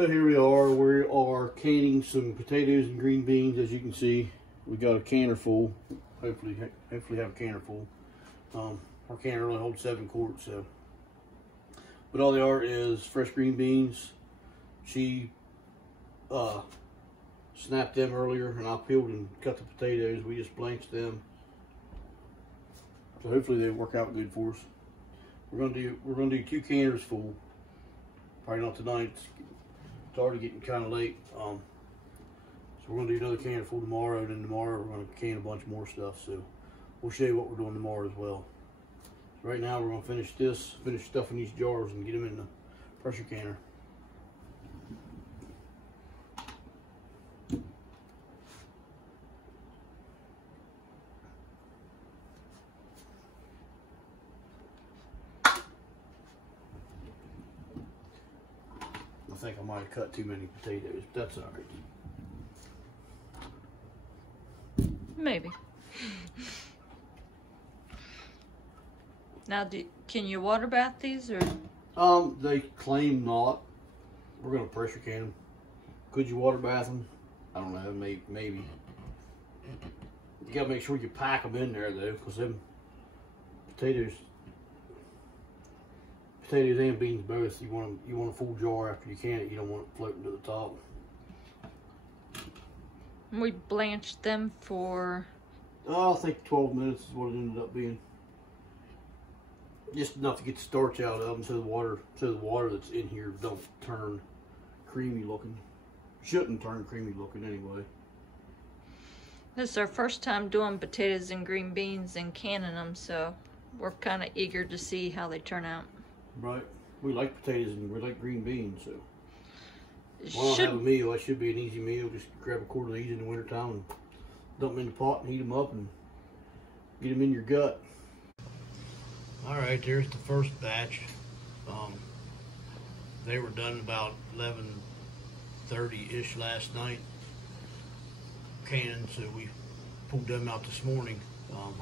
So here we are canning some potatoes and green beans. As you can see, we got a canner full. Hopefully have a canner full. Our canner only holds 7 quarts, so. But all they are is fresh green beans. She snapped them earlier, and I peeled and cut the potatoes. We just blanched them. So hopefully they work out good for us. We're gonna do 2 canners full. Probably not tonight. It's already getting kind of late. So we're gonna do another canner full tomorrow, and then tomorrow we're gonna can a bunch more stuff. So we'll show you what we're doing tomorrow as well. So right now we're gonna finish stuffing these jars and get them in the pressure canner. I think I might have cut too many potatoes, but that's all right. Maybe. Now, can you water bath these, or? They claim not. We're gonna pressure can them. Could you water bath them? I don't know, maybe. You gotta make sure you pack them in there though, because them potatoes and beans both, you want a full jar after you can it. You don't want it floating to the top. We blanched them for, I think 12 minutes is what it ended up being. Just enough to get the starch out of them, so the water that's in here don't turn creamy looking. Shouldn't turn creamy looking anyway. this is our first time doing potatoes and green beans and canning them, so we're kind of eager to see how they turn out. Right. We like potatoes and we like green beans, so. While I have a meal, it should be an easy meal. Just grab a quart of these in the wintertime and dump them in the pot and heat them up and get them in your gut. All right, there's the first batch. They were done about 11:30-ish last night, canning, so we pulled them out this morning.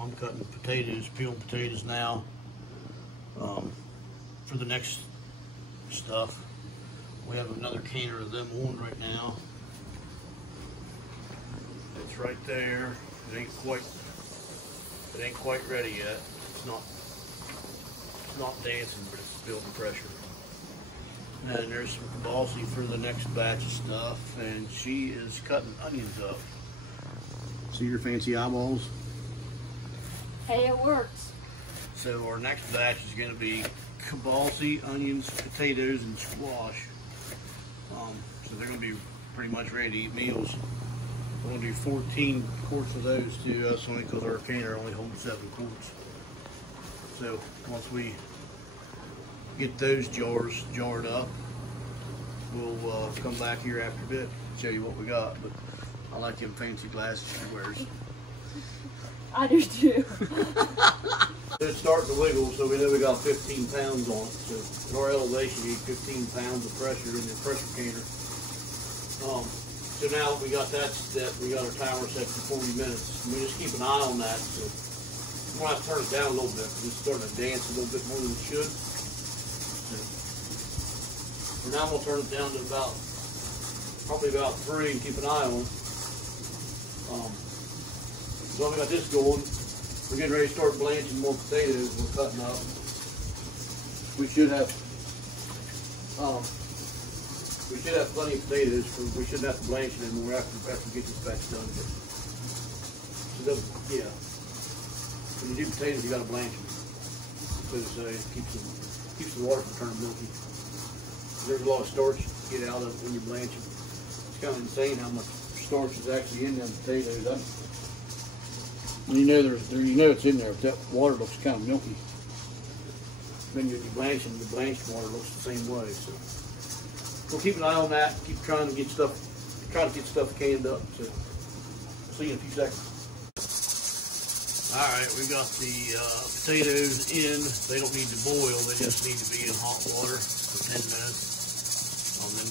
I'm cutting potatoes, peeling potatoes now for the next stuff. We have another canner of them on right now. It's right there. It ain't quite ready yet. It's not dancing, but it's building pressure. And there's some kibalsi for the next batch of stuff, and she is cutting onions up. See your fancy eyeballs? Hey, it works. So our next batch is going to be kibalsi, onions, potatoes, and squash. So they're going to be pretty much ready to eat meals. We're going to do 14 quarts of those too. That's only because our canner only holds 7 quarts. So once we get those jars jarred up, we'll come back here after a bit and show you what we got. But I like them fancy glasses she wears. I do too. It's starting to wiggle, so we know we got 15 pounds on it. So at our elevation, you need 15 pounds of pressure in the pressure canner. So now that we got that set, we got our timer set for 40 minutes. And we just keep an eye on that. So we're going to have to turn it down a little bit because it's starting to dance a little bit more than it should. So for now, we'll turn it down to probably about 3 and keep an eye on it. So we got this going. We're getting ready to start blanching more potatoes. We're cutting up. We should have plenty of potatoes. We shouldn't have to blanch them anymore after we get this batch done. So yeah, when you do potatoes, you got to blanch them because it keeps the water from turning milky. There's a lot of starch to get out of it when you blanch them. It's kind of insane how much starch is actually in them potatoes. You know it's in there, but that water looks kind of milky. Then you blanch them, the blanched water looks the same way. So we'll keep an eye on that. Keep trying to get stuff canned up. So we'll see you in a few seconds. All right, we got the potatoes in. They don't need to boil. They just need to be in hot water for 10 minutes. And then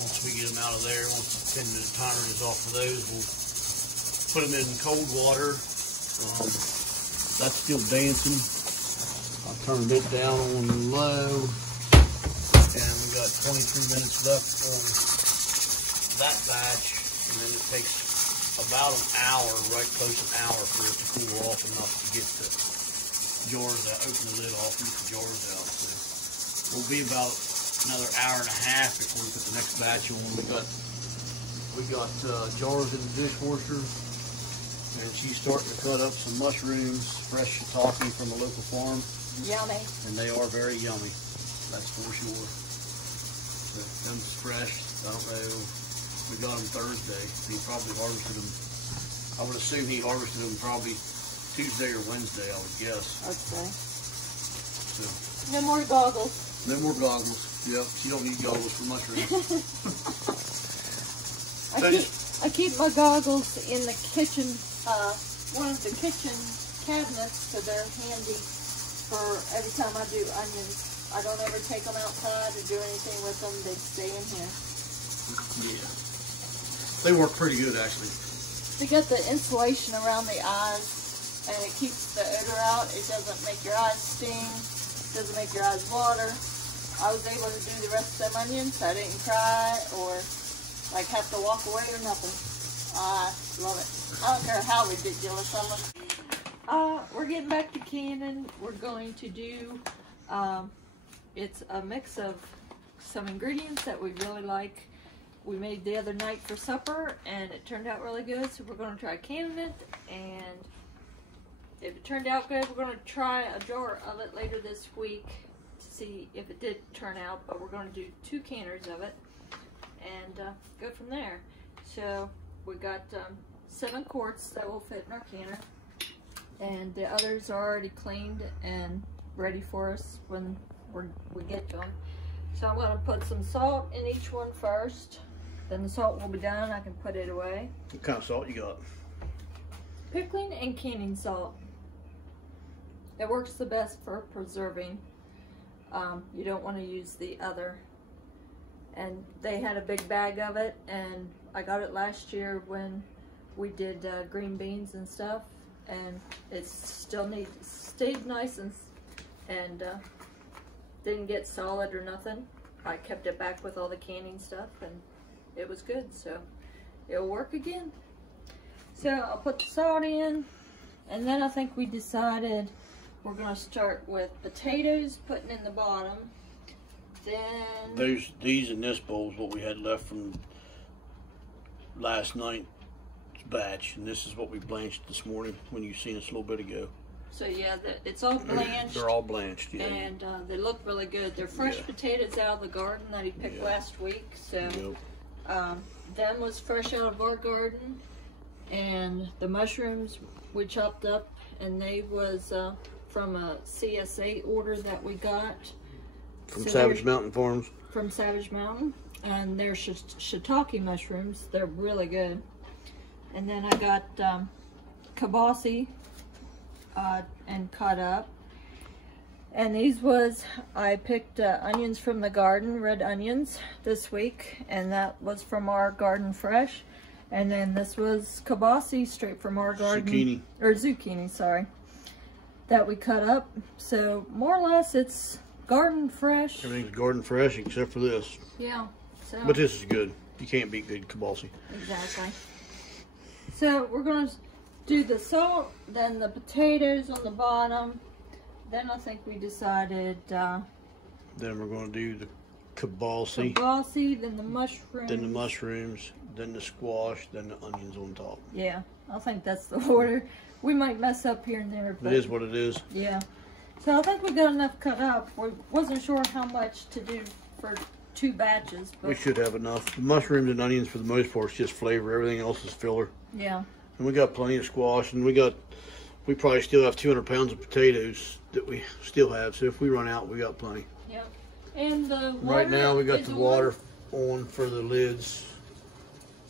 once we get them out of there, once the 10-minute timer is off of those, we'll put them in cold water. That's still dancing. I turned it down on low. And we got 23 minutes left on that batch, and then it takes about an hour, right close to an hour, for it to cool off enough to get the jars out, open the lid off and get the jars out. So we'll be about another hour and a half before we put the next batch on. We got jars in the dishwasher, and she's starting to cut up some mushrooms, fresh shiitake from a local farm. Yummy. And they are very yummy, that's for sure. So, them's fresh. I don't know. We got them Thursday. He probably harvested them. I would assume he harvested them probably Tuesday or Wednesday, I would guess. Okay. So, No more goggles. no more goggles. Yep, she don't need goggles for mushrooms. I keep my goggles in the kitchen, one of the kitchen cabinets, so they're handy for every time I do onions. I don't ever take them outside or do anything with them. They stay in here. Yeah. They work pretty good, actually. They got the insulation around the eyes, and it keeps the odor out. It doesn't make your eyes sting. Doesn't make your eyes water. I was able to do the rest of them onions. I didn't cry or like have to walk away or nothing. I love it. I don't care how ridiculous I look. We're getting back to canning. We're going to do, it's a mix of some ingredients that we really like. We made the other night for supper and it turned out really good, so we're going to try canning it, and if it turned out good, we're going to try a jar of it later this week to see if it did turn out, but we're going to do 2 canners of it and go from there. So we got 7 quarts that will fit in our canner, and the others are already cleaned and ready for us when we get to them. So I'm going to put some salt in each one first. Then the salt will be done. I can put it away. What kind of salt you got? Pickling and canning salt. It works the best for preserving. You don't want to use the other. And they had a big bag of it, and I got it last year when we did green beans and stuff, and it still stayed nice and didn't get solid or nothing. I kept it back with all the canning stuff, and it was good, so it'll work again. So I'll put the salt in, and then I think we decided we're going to start with potatoes, putting in the bottom. Then These in this bowl is what we had left from last night's batch, and this is what we blanched this morning when you seen us a little bit ago. So yeah, it's all blanched. They're all blanched, yeah. And they look really good. They're fresh potatoes out of the garden that he picked last week. So them was fresh out of our garden, and the mushrooms we chopped up, and they was from a CSA order that we got. From Savage Mountain Farms. From Savage Mountain, and they're shiitake mushrooms. They're really good. And then I got kibasi and cut up. And these I picked onions from the garden, red onions, this week, and that was from our garden fresh. And then this was kibasi straight from our garden. Zucchini, sorry. That we cut up. So more or less it's garden fresh. Everything's garden fresh except for this. Yeah. So. But this is good. You can't beat good kibasi. Exactly. So we're going to do the salt, then the potatoes on the bottom. Then I think we decided. Then we're going to do the kibasi. Then the mushrooms. Then the mushrooms. Then the squash. Then the onions on top. Yeah, I think that's the order. We might mess up here and there, but it is what it is. Yeah. So I think we got enough cut up. We wasn't sure how much to do for 2 batches. But we should have enough. The mushrooms and onions for the most part is just flavor. Everything else is filler. Yeah. And we got plenty of squash, and we probably still have 200 pounds of potatoes that we still have. So if we run out, we got plenty. Yeah. And the water. Right now we got the water on for the lids.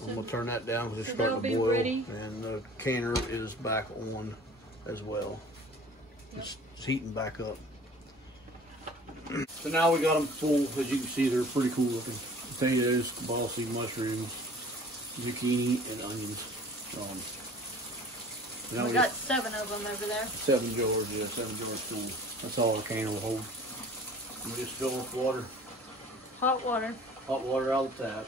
I'm gonna turn that down because it's starting to boil. Ready. And the canner is back on as well. Yep. It's heating back up. So now we got them full. As you can see, they're pretty cool looking. Potatoes, kibasi, mushrooms, zucchini, and onions. We got 7 of them over there. 7 jars, yeah, 7 jars full. That's all our canner will hold. We just fill with water. Hot water. Hot water out of the tap.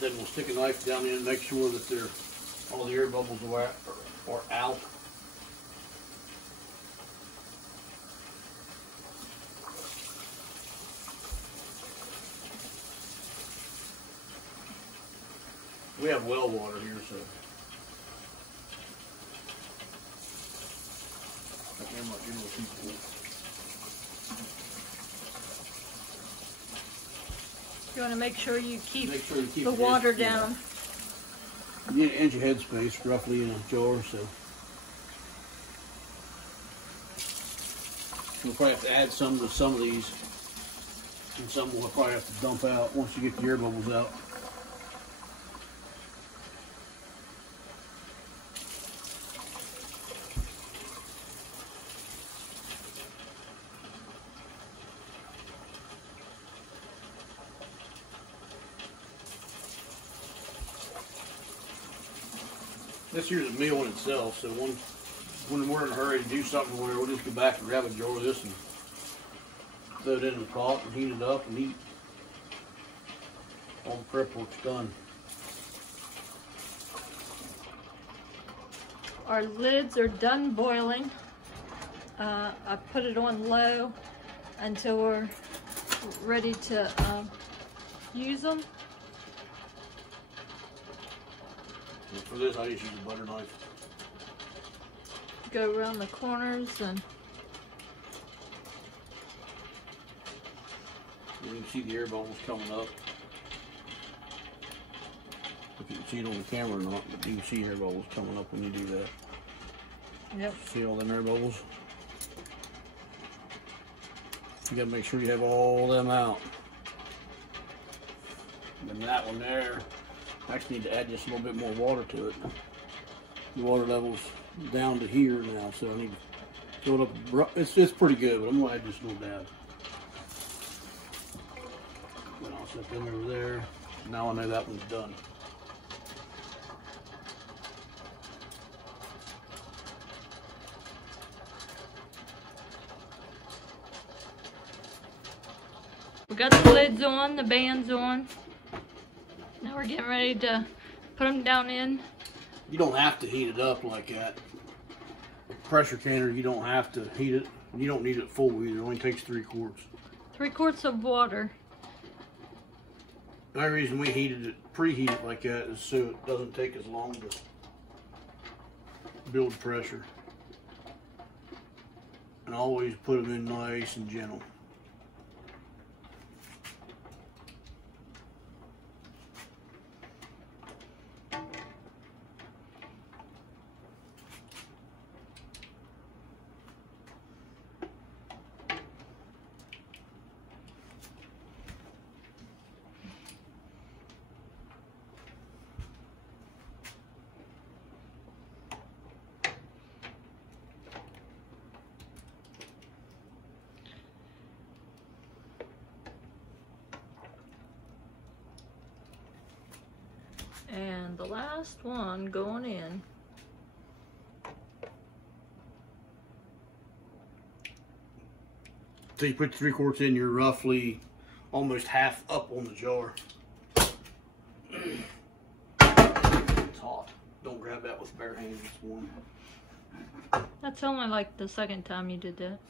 Then we'll stick a knife down in and make sure that all the air bubbles are out. We have well water here, so that might be a little too cool. You want to make sure you keep, the water down. You need an inch of headspace roughly in a jar, so we'll probably have to add some to some of these, and some we'll probably have to dump out once you get the air bubbles out. This here's a meal in itself, so when we're in a hurry to do something, we'll just go back and grab a jar of this and throw it in the pot and heat it up and eat. All the prep work's done. Our lids are done boiling. I put it on low until we're ready to use them. And for this, I just use a butter knife. Go around the corners and you can see the air bubbles coming up. If you can see it on the camera or not, but you can see air bubbles coming up when you do that. Yep. See all them air bubbles? You gotta make sure you have all them out. And that one there, I actually need to add just a little bit more water to it. The water level's down to here now, so I need to fill it up. It's pretty good, but I'm gonna add just a little dab. Then I'll set them over there. Now I know that one's done. we got the lids on, the bands on. Now we're getting ready to put them down in. You don't have to heat it up like that. A pressure canner, you don't have to heat it. You don't need it full either. It only takes 3/4. 3/4 of water. The only reason we preheat it like that is so it doesn't take as long to build pressure. And always put them in nice and gentle. And the last one going in. So you put 3/4 in, you're roughly almost half up on the jar. It's hot. Don't grab that with bare hands, it's warm. That's only like the second time you did that.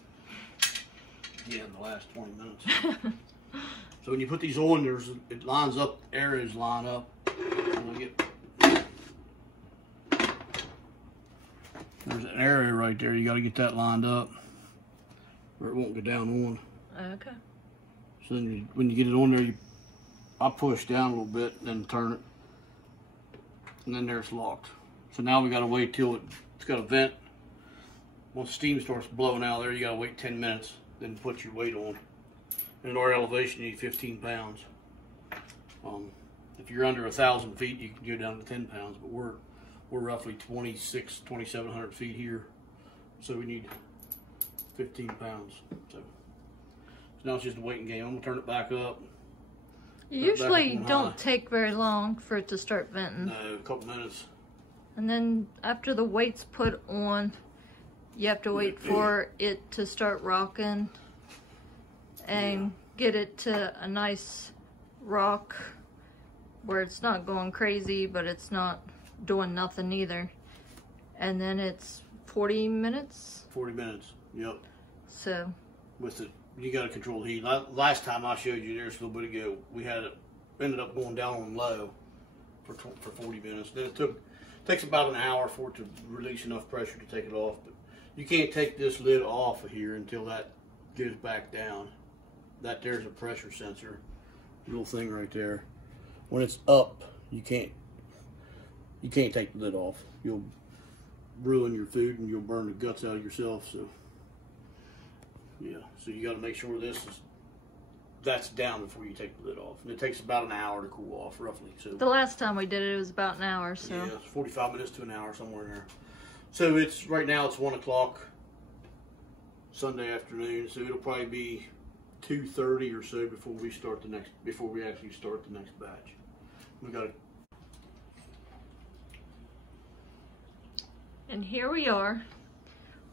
Yeah, in the last 20 minutes. So when you put these on, it lines up, areas line up. There's an area right there, you got to get that lined up or it won't go down on. Okay. So then when you get it on there, I push down a little bit, then turn it, and then there it's locked. So now we got to wait till it's got a vent. Once steam starts blowing out there, you got to wait 10 minutes, then put your weight on. And at our elevation, you need 15 pounds. If you're under 1,000 feet, you can go down to 10 pounds, but we're roughly 2,700 feet here, so we need 15 pounds. So now it's just a waiting game. I'm gonna turn it back up. You usually don't take very long for it to start venting. No, a couple minutes. And then after the weight's put on, You have to wait for it to start rocking and get it to a nice rock where it's not going crazy, but it's not doing nothing either. And then it's 40 minutes? 40 minutes, yep. So. With it, you got to control the heat. Last time I showed you there a little bit ago, we had it, ended up going down on low for 40 minutes. Then it takes about an hour for it to release enough pressure to take it off. But you can't take this lid off of here until that goes back down. That there's a pressure sensor, little thing right there. When it's up, you can't take the lid off. You'll ruin your food and you'll burn the guts out of yourself. So yeah, so you got to make sure that's down before you take the lid off. And it takes about an hour to cool off, roughly. So the last time we did it, it was about an hour. So yeah, it's 45 minutes to an hour, somewhere in there. So it's right now it's 1 o'clock Sunday afternoon. So it'll probably be 2:30 or so before we actually start the next batch. We got. And here we are.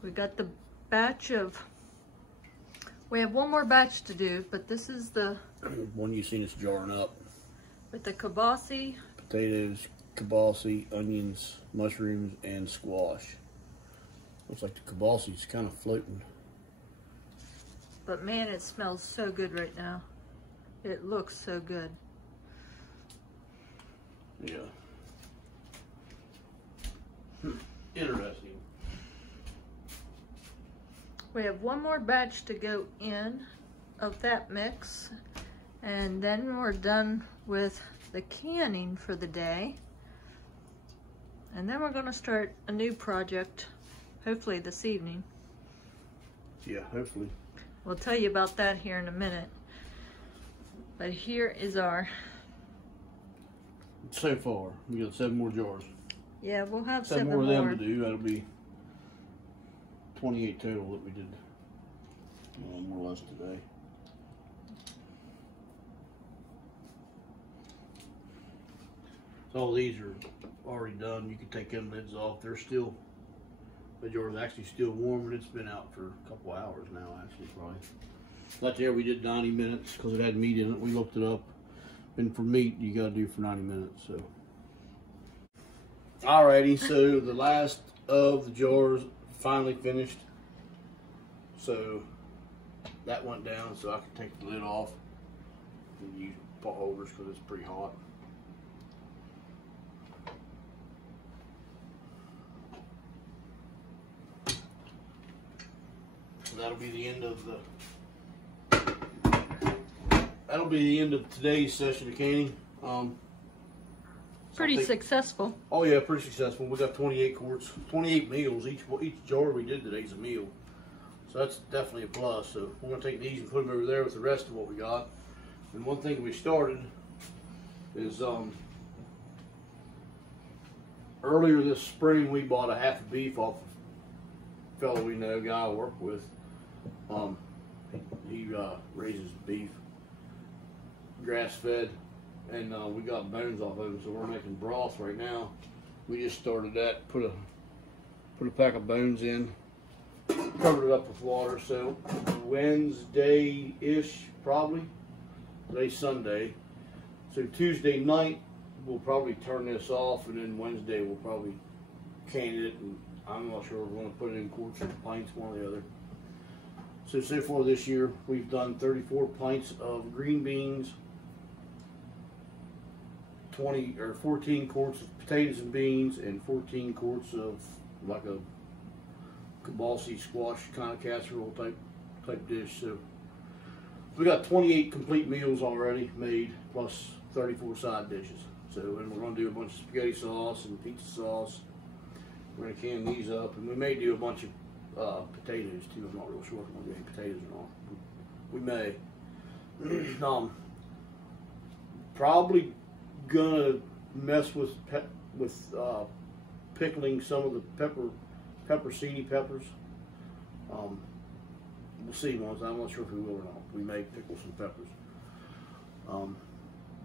We got the batch of. We have one more batch to do, but this is the one you've seen us jarring up. With the kibasi. Potatoes, kibasi, onions, mushrooms, and squash. Looks like the kibasi's kind of floating. But man, it smells so good right now. It looks so good. Yeah. Interesting. We have one more batch to go in of that mix, and then we're done with the canning for the day. And then we're going to start a new project, hopefully this evening. Yeah, hopefully. We'll tell you about that here in a minute. But here is our... So far, we got 7 more jars. Yeah, we'll have 7 7 more more. of them to do. That'll be 28 total that we did, more or less today. So all these are already done. You can take them lids off. They're still, the jar's actually still warm, and it's been out for a couple hours now, actually, probably. That there we did 90 minutes because it had meat in it. We looked it up. And for meat, you got to do for 90 minutes. So, alrighty. So the last of the jars finally finished. So that went down, so I can take the lid off and use pot holders because it's pretty hot. So that'll be the end of the. That'll be the end of today's session of canning. Pretty successful. Oh yeah, pretty successful. We got 28 quarts, 28 meals. Each jar we did today is a meal. So that's definitely a plus. So we're gonna take these and put them over there with the rest of what we got. And one thing we started is earlier this spring we bought a half a beef off a fellow we know, guy I work with. He raises beef, grass fed, and we got bones off of him, so we're making broth right now. We just started that, put a pack of bones in, covered it up with water. So Wednesday-ish probably, today's Sunday, so Tuesday night we'll probably turn this off, and then Wednesday we'll probably can it, and I'm not sure if we're going to put it in quarts or pints, one or the other. So far this year we've done 34 pints of green beans, 14 quarts of potatoes and beans, and 14 quarts of like a kibasi squash kind of casserole type dish. So we got 28 complete meals already made, plus 34 side dishes. So, and we're gonna do a bunch of spaghetti sauce and pizza sauce. We're gonna can these up, and we may do a bunch of potatoes too. I'm not real sure if we're gonna do any potatoes or not. We may. Probably gonna mess with pickling some of the peppercini peppers. We'll see once. I'm not sure if we will or not. We may pickle some peppers.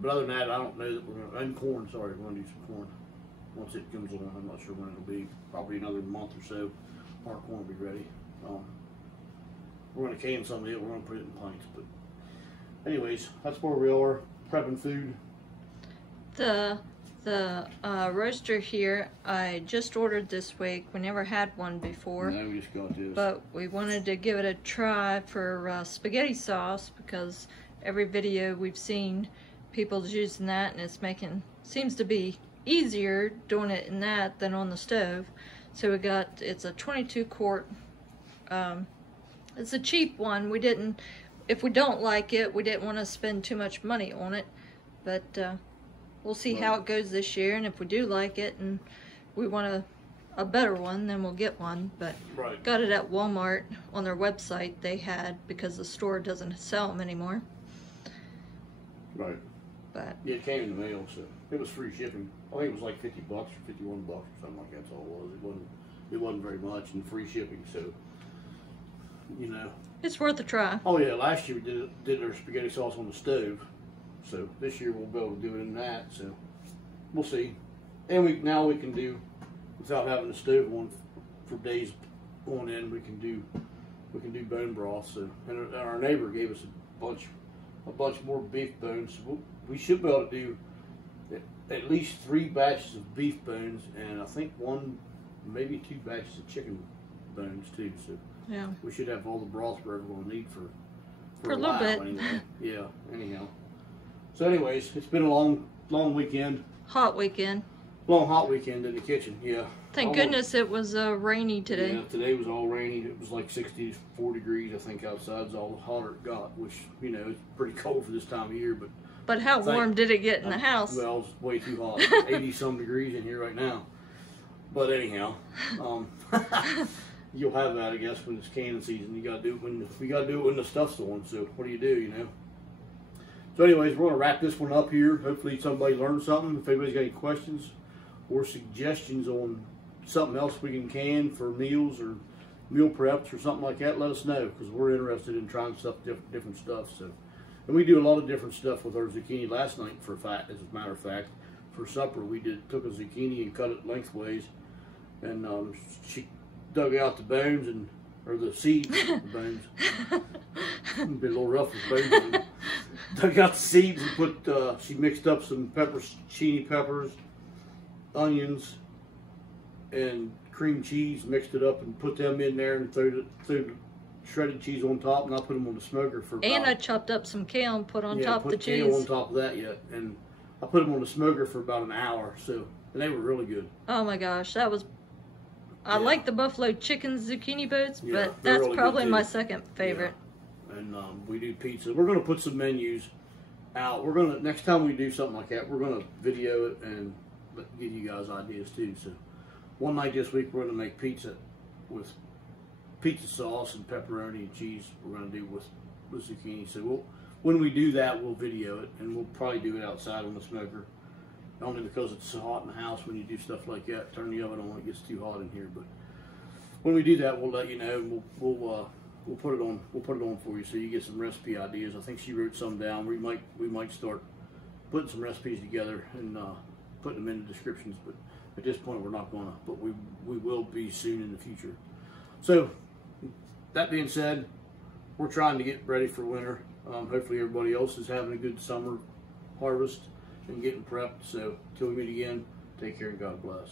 But other than that, I don't know that we're gonna. And corn. Sorry, we're gonna do some corn once it comes on. I'm not sure when it'll be. Probably another month or so. our corn will be ready. We're going to can some of it. We're going to put it in pints. But anyways, that's where we are prepping food. The roaster here, I just ordered this week. We never had one before. No, we just got this. But we wanted to give it a try for spaghetti sauce, because every video we've seen, people's using that, and seems to be easier doing it in that than on the stove. So it's a 22 quart. It's a cheap one. If we don't like it, we didn't want to spend too much money on it. But we'll see how it goes this year, and if we do like it and we want a better one, then we'll get one. But got it at Walmart on their website. They had, because the store doesn't sell them anymore. Right. But yeah, it came in the mail, so it was free shipping. I think it was like $50 or $51 or something like that. That's all it was. It wasn't very much, and free shipping. So you know, it's worth a try. Oh yeah, last year we did our spaghetti sauce on the stove. So this year we'll be able to do it in that. So we'll see. And now we can do, without having the stove on for days on end, we can do bone broth. So, and our neighbor gave us a bunch more beef bones. So we should be able to do at least 3 batches of beef bones, and I think 1, maybe 2 batches of chicken bones too. So yeah, we should have all the broth we're ever going to need for a little bit. Anyway. Yeah. Anyhow. So, anyways, it's been a long weekend. Hot weekend. Long hot weekend in the kitchen. Yeah. Thank goodness it was rainy today. Yeah, today was all rainy. It was like 64 degrees, I think, outside. It's all hotter it got, which, you know, it's pretty cold for this time of year. But how warm did it get in the house? Well, it's way too hot. 80-some degrees in here right now. But anyhow, you'll have that, I guess, when it's canning season. You gotta do it when the stuff's on. So what do, you know? So anyways, we're gonna wrap this one up here. Hopefully somebody learned something. If anybody's got any questions or suggestions on something else we can for meals or meal preps or something like that, let us know, because we're interested in trying different stuff. So, and we do a lot of different stuff with our zucchini. Last night, as a matter of fact, for supper we took a zucchini and cut it lengthways, and she dug out the bones or the seeds, the bones. It'd be a little rough with bones. Dug out the seeds and she mixed up some pepperoncini peppers, onions, and cream cheese, mixed it up and put them in there, and threw the shredded cheese on top, and I put them on the smoker for about, and I chopped up some kale and put on top of the cheese. Kale on top of that, yeah, and I put them on the smoker for about an hour, so, and they were really good. Oh my gosh, that was, I like the buffalo chicken zucchini boats, but that's really probably my second favorite. Yeah. And we do pizza. We're going to put some menus out. Next time we do something like that, we're going to video it and give you guys ideas too. So one night this week, we're going to make pizza with pizza sauce and pepperoni and cheese. We're going to do with zucchini. So when we do that, we'll video it, and we'll probably do it outside on the smoker. Only because it's so hot in the house when you do stuff like that. Turn the oven on when it gets too hot in here. But when we do that, we'll let you know. And we'll put it on. We'll put it on for you so you get some recipe ideas. I think she wrote some down. We might start putting some recipes together and putting them in the descriptions. But at this point, we're not gonna. But we will be soon in the future. So that being said, we're trying to get ready for winter. Hopefully, everybody else is having a good summer harvest and getting prepped. So, till we meet again, take care and God bless.